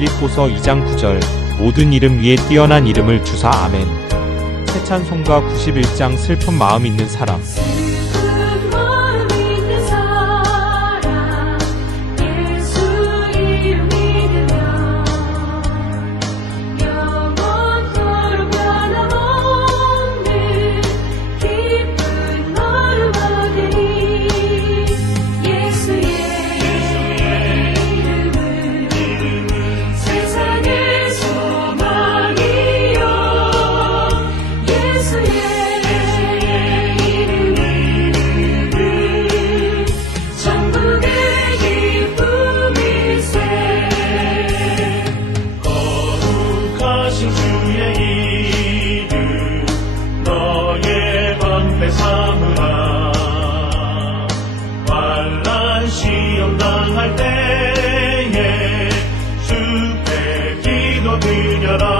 빌립보서 2장 9절 모든 이름 위에 뛰어난 이름을 주사 아멘. 새찬송가 91장 슬픈 마음 있는 사람 담배 삼으라. 환란 시험 당할 때에 주께 기도 드려라.